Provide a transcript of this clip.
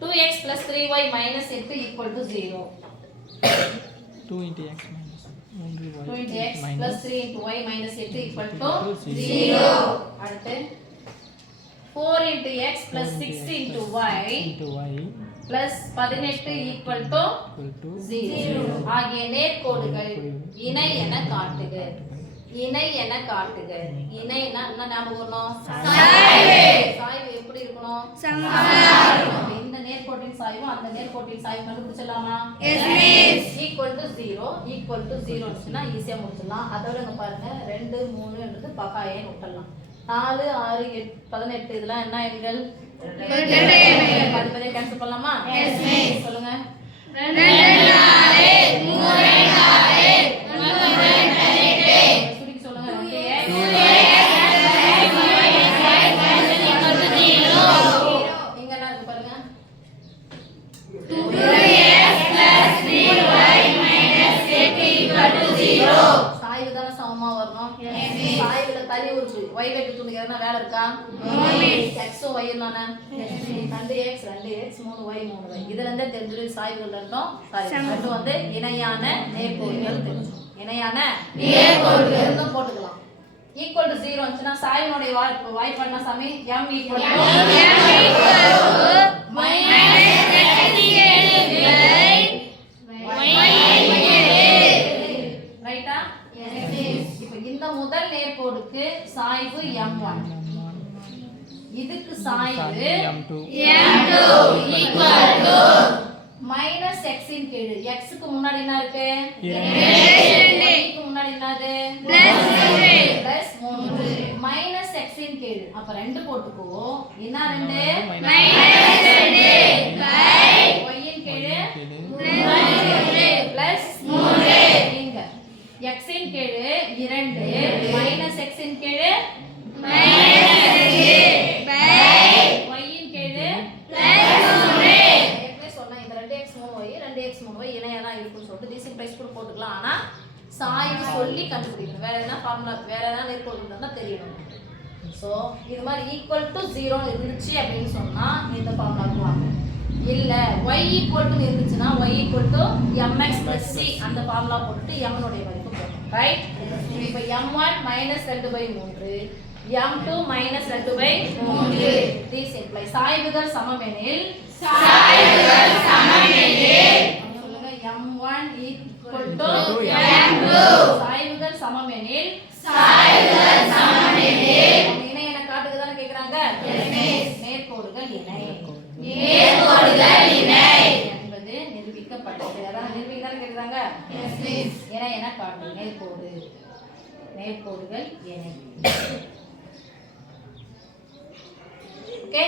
2x plus 3y minus 8 equal to 0. 2 into x minus 3y 2 into x plus 3 into y minus 8 equal to 0. அடுத்து 4 into x plus 6 into y plus 18 equal to 0. ஆகிய நேர்கோடுகள் இணை என காட்டுக. இணை என காட்டுக. இணைனா என்ன ஞாபகம் வரணும்? சாய்வு எப்படி இருக்கணும்? சமமா இருக்கணும். இந்த நேர்கோட்டின் சாய்வு அந்த நேர்கோட்டின் சாய்வு கண்டுபிடிச்சலாமா? Yes miss. equal to 0 னா ஈஸியா முடிச்சிடலாம். அதோட இங்க பாருங்க 2 3 ன்றது பகாயை விட்டலாம். 4 6 8 18 இதெல்லாம் என்ன எண்கள்? பரிபரை கேன்சல் பண்ணலாமா? Yes miss. சொல்லுங்க. 2 4 3 y வெட்டி துணிக்கிறதுனா வேலை இருக்கா? x y தானே. 2x 3y 3y இதுல இருந்தே தெரிஞ்சது சாய்வுகள் ரெண்டும் ரெண்டும் வந்து இணையான நேர்கோடுகள் தெரியும். இணையான நேர்கோடுகள் ரெண்டும் போட்டுக்கலாம். ஈக்குவல் டு 0 வந்துச்சுனா சாய்வினுடைய வாய்ப்பு என்ன சாமி? m ஈக்குவல் டு ரைட்டா? இப்போ இந்த முதல் நேர்கோடுக்கு சாய்வு m1 இதுக்கு சாய்வு m2 equal to minus x இன் கீழ் x க்கு முன்னாடி என்ன இருக்கு? 2 க்கு முன்னாடி என்னது? பிளஸ் 3 மைனஸ் x இன் கீழ் அப்ப 2 போட்டுக்கோ. என்ன 2? மைனஸ் 2 பை y இன் கீழ் பிளஸ் 3 இங்க x இன் கீழ் 2 மைனஸ் x இன் கீழ் மைனஸ் 2 பை y இன் கீழ் பிளஸ் 3 ஏற்கனவே சொன்னா இந்த 2x 3y 2x 3y இணையா தான் இருக்குன்னு சொல்லிட்டு டீசிங் பிரைஸ் கூட போட்டுக்கலாம். ஆனா சாய்வு சொல்லி கண்டுபிடிக்கணும். வேற என்ன ஃபார்முலா வேற என்ன நேர்கோடு இருந்தா தெரியணும். சோ இது மாதிரி ஈக்குவல் டு 0 இருந்துச்சு அப்படினு சொன்னா இந்த ஃபார்முலாக்கு வாங்க. இல்ல y ஈக்குவல் டு இருந்துச்சுனா y equal to mx c அந்த ஃபார்முலா போட்டுட்டு m உடைய மதிப்பு போடணும். ரைட்? இப்போ m1 -2/3 m2 -2/3 this implies சாய்வுகள் சமமெனில் சொல்லுங்க m1 equal to m2 சாய்வுகள் சமமெனில் இணை என காட்டுக்குதானே கேக்குறாங்க? நேர்கோடுகள் இணை என்பது நிரூபிக்கப்பட்டது. அதான் நிரூபிக்கதானே கேக்குறாங்க? இணை என காட்டு நேர்கோடுகள் இணை. ஓகே